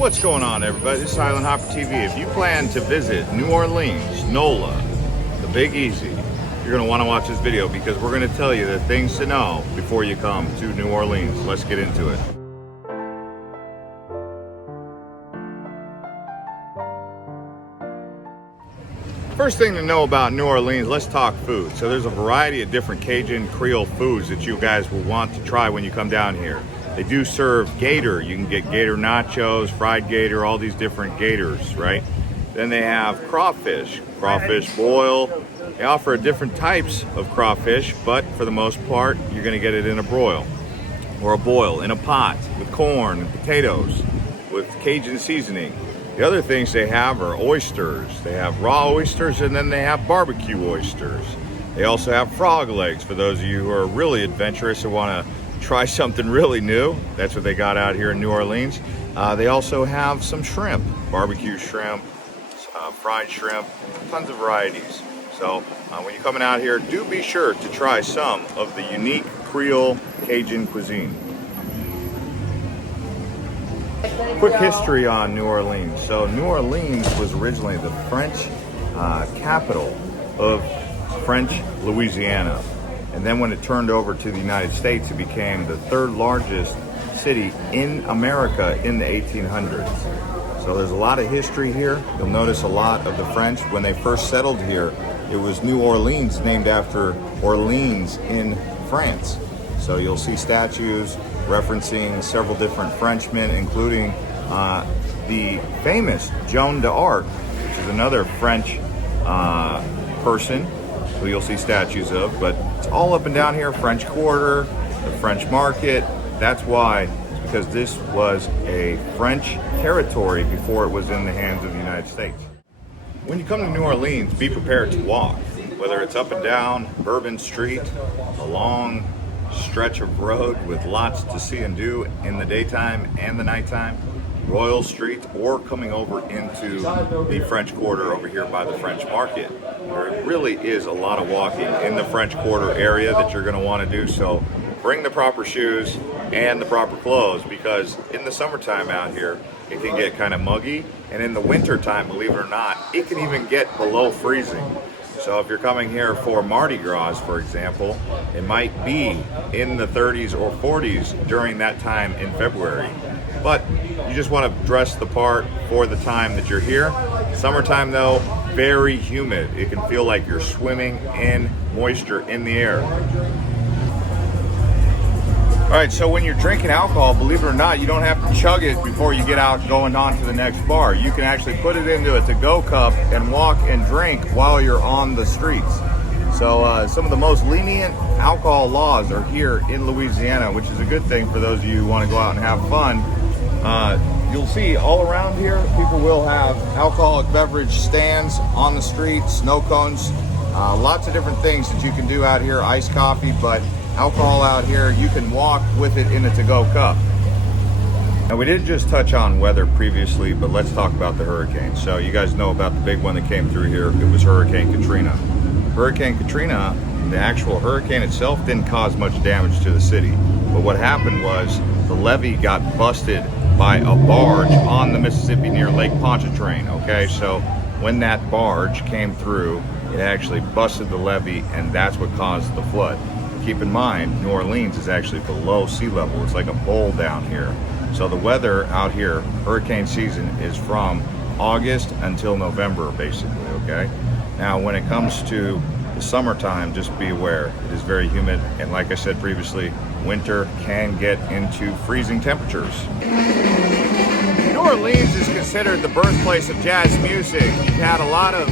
What's going on, everybody? This is Highland Hopper TV. If you plan to visit New Orleans, NOLA, the Big Easy, you're going to want to watch this video because we're going to tell you the things to know before you come to New Orleans. Let's get into it. First thing to know about New Orleans, let's talk food. So there's a variety of different Cajun Creole foods that you guys will want to try when you come down here. They do serve gator. You can get gator nachos, fried gator, all these different gators, right? Then they have crawfish boil. They offer different types of crawfish, but for the most part, you're gonna get it in a broil or a boil in a pot with corn and potatoes with Cajun seasoning. The other things they have are oysters. They have raw oysters and then they have barbecue oysters. They also have frog legs for those of you who are really adventurous and wanna try something really new. That's what they got out here in New Orleans. They also have some shrimp, barbecue shrimp, fried shrimp, tons of varieties. So when you're coming out here, do be sure to try some of the unique Creole Cajun cuisine. Quick history on New Orleans. So New Orleans was originally the French capital of French Louisiana. And then when it turned over to the United States, it became the third largest city in America in the 1800s. So there's a lot of history here. You'll notice a lot of the French, when they first settled here, it was New Orleans, named after Orleans in France. So you'll see statues referencing several different Frenchmen, including the famous Joan d'Arc, which is another French person who you'll see statues of, but it's all up and down here. French Quarter, the French Market. That's why, it's because this was a French territory before it was in the hands of the United States. When you come to New Orleans, be prepared to walk, whether it's up and down Bourbon Street, a long stretch of road with lots to see and do in the daytime and the nighttime, Royal Street, or coming over into the French Quarter over here by the French Market. There really is a lot of walking in the French Quarter area that you're going to want to do, so bring the proper shoes and the proper clothes, because in the summertime out here it can get kind of muggy, and in the winter time, believe it or not, it can even get below freezing. So if you're coming here for Mardi Gras, for example, it might be in the 30s or 40s during that time in February. But you just want to dress the part for the time that you're here. Summertime though, very humid. It can feel like you're swimming in moisture in the air. All right, so when you're drinking alcohol, believe it or not, you don't have to chug it before you get out going on to the next bar. You can actually put it into a to-go cup and walk and drink while you're on the streets. So some of the most lenient alcohol laws are here in Louisiana, which is a good thing for those of you who want to go out and have fun. You'll see all around here, people will have alcoholic beverage stands on the street, snow cones, lots of different things that you can do out here, iced coffee, but alcohol out here, you can walk with it in a to-go cup. Now, we did just touch on weather previously, but let's talk about the hurricane. So you guys know about the big one that came through here. It was Hurricane Katrina. Hurricane Katrina, the actual hurricane itself didn't cause much damage to the city. But what happened was the levee got busted by a barge on the Mississippi near Lake Pontchartrain, okay? So when that barge came through, it actually busted the levee, and that's what caused the flood. Keep in mind, New Orleans is actually below sea level. It's like a bowl down here. So the weather out here, hurricane season, is from August until November, basically, okay? Now, when it comes to the summertime, just be aware. It is very humid, and like I said previously, winter can get into freezing temperatures. New Orleans is considered the birthplace of jazz music. You've had a lot of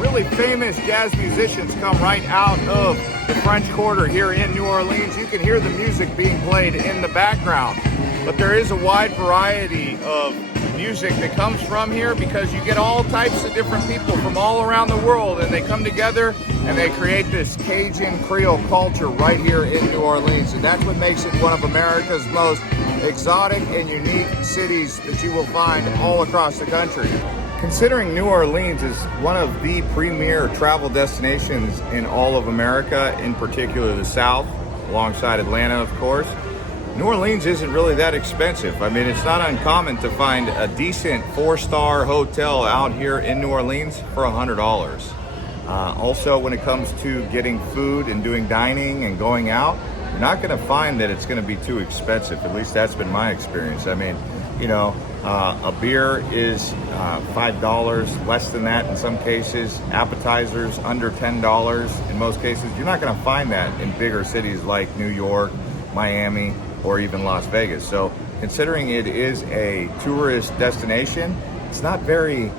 really famous jazz musicians come right out of the French Quarter here in New Orleans. You can hear the music being played in the background. But there is a wide variety of music that comes from here because you get all types of different people from all around the world, and they come together and they create this Cajun Creole culture right here in New Orleans. And that's what makes it one of America's most exotic and unique cities that you will find all across the country. Considering New Orleans is one of the premier travel destinations in all of America, in particular the South, alongside Atlanta, of course, New Orleans isn't really that expensive. I mean, it's not uncommon to find a decent 4-star hotel out here in New Orleans for $100. Also, when it comes to getting food and doing dining and going out, you're not going to find that it's going to be too expensive. At least that's been my experience. I mean, you know, a beer is $5, less than that in some cases. Appetizers under $10 in most cases. You're not going to find that in bigger cities like New York, Miami, or even Las Vegas. So considering it is a tourist destination, it's not very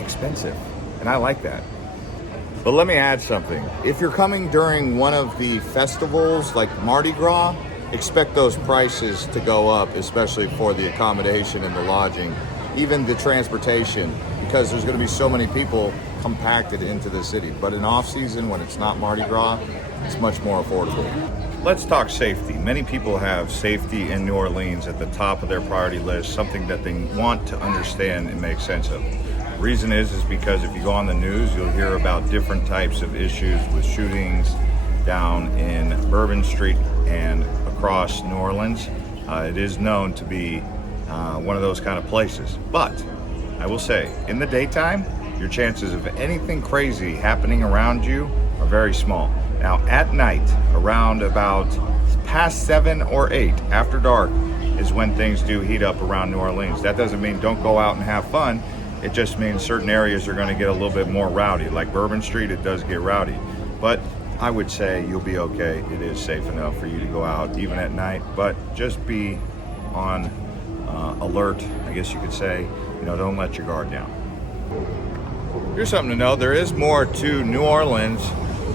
expensive, and I like that. But let me add something. If you're coming during one of the festivals like Mardi Gras, expect those prices to go up, especially for the accommodation and the lodging, even the transportation, because there's going to be so many people compacted into the city. But in off season, when it's not Mardi Gras, it's much more affordable. Let's talk safety. Many people have safety in New Orleans at the top of their priority list, something that they want to understand and make sense of. The reason is because if you go on the news, you'll hear about different types of issues with shootings down in Bourbon Street and across New Orleans. It is known to be one of those kind of places. But I will say, in the daytime, your chances of anything crazy happening around you are very small. Now, at night, around about past 7 or 8, after dark, is when things do heat up around New Orleans. That doesn't mean don't go out and have fun. It just means certain areas are going to get a little bit more rowdy. Like Bourbon Street, it does get rowdy. But I would say you'll be okay. It is safe enough for you to go out even at night, but just be on alert, I guess you could say. You know, don't let your guard down. Here's something to know. There is more to New Orleans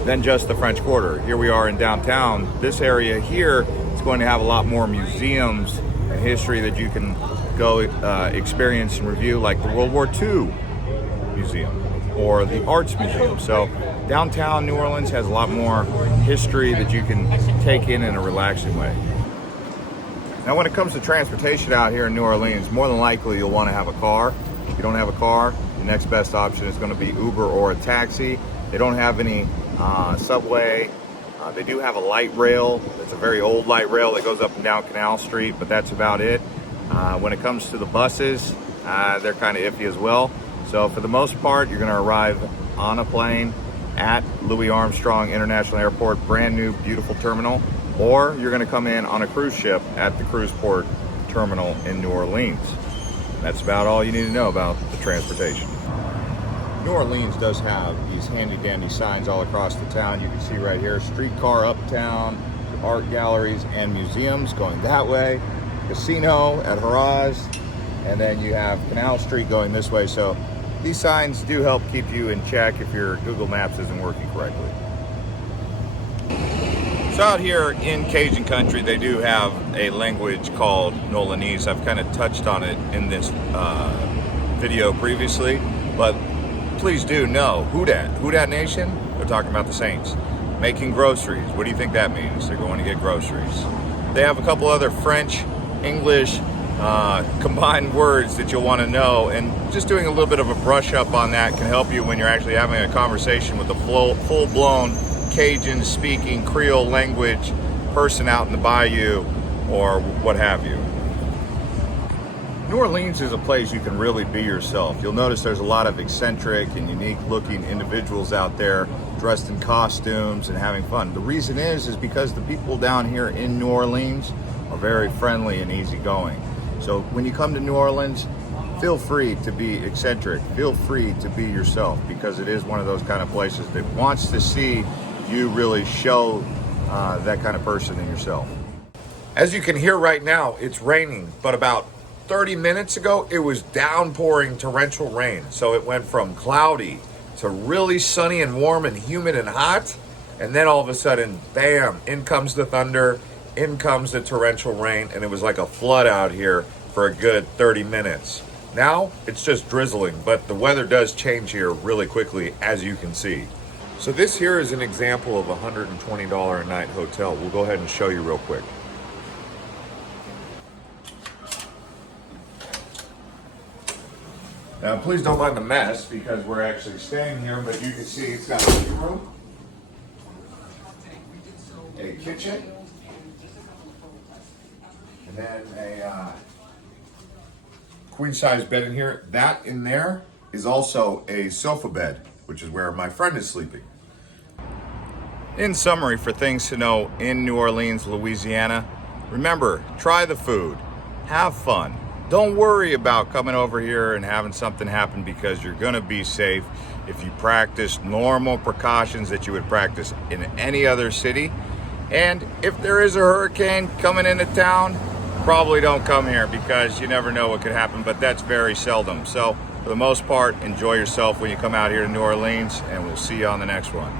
than just the French Quarter. Here we are in downtown. This area here is going to have a lot more museums and history that you can go experience and review, like the World War II Museum or the Arts Museum. So downtown New Orleans has a lot more history that you can take in a relaxing way. Now, when it comes to transportation out here in New Orleans, more than likely you'll want to have a car. If you don't have a car, the next best option is going to be Uber or a taxi. They don't have any subway. They do have a light rail. It's a very old light rail that goes up and down Canal Street, but that's about it. When it comes to the buses, they're kind of iffy as well. So for the most part, you're going to arrive on a plane at Louis Armstrong International Airport, brand new, beautiful terminal, or you're going to come in on a cruise ship at the cruise port terminal in New Orleans. That's about all you need to know about the transportation. New Orleans does have these handy-dandy signs all across the town. You can see right here, streetcar uptown, art galleries and museums going that way, casino at Haraz, and then you have Canal Street going this way. So these signs do help keep you in check if your Google Maps isn't working correctly. So out here in Cajun country, they do have a language called NOLA. I've kind of touched on it in this video previously, but please do know, who dat nation? They're talking about the Saints. Making groceries. What do you think that means? They're going to get groceries. They have a couple other French, English, combined words that you'll want to know, and just doing a little bit of a brush up on that can help you when you're actually having a conversation with a full-blown Cajun speaking Creole language person out in the bayou or what have you. New Orleans is a place you can really be yourself. You'll notice there's a lot of eccentric and unique looking individuals out there dressed in costumes and having fun. The reason is because the people down here in New Orleans are very friendly and easygoing. So when you come to New Orleans, feel free to be eccentric, feel free to be yourself, because it is one of those kind of places that wants to see you really show that kind of person in yourself. As you can hear right now, it's raining, but about 30 minutes ago, it was downpouring torrential rain. So it went from cloudy to really sunny and warm and humid and hot. And then all of a sudden, bam, in comes the thunder, in comes the torrential rain. And it was like a flood out here for a good 30 minutes. Now it's just drizzling, but the weather does change here really quickly, as you can see. So this here is an example of a $120 a night hotel. We'll go ahead and show you real quick. Now, please don't mind the mess because we're actually staying here, but you can see it's got a living room, a kitchen, queen size bed in here. That in there is also a sofa bed, which is where my friend is sleeping. In summary, for things to know in New Orleans, Louisiana, remember, try the food, have fun. Don't worry about coming over here and having something happen, because you're gonna be safe if you practice normal precautions that you would practice in any other city. And if there is a hurricane coming into town, probably don't come here, because you never know what could happen, but that's very seldom. So for the most part, enjoy yourself when you come out here to New Orleans, and we'll see you on the next one.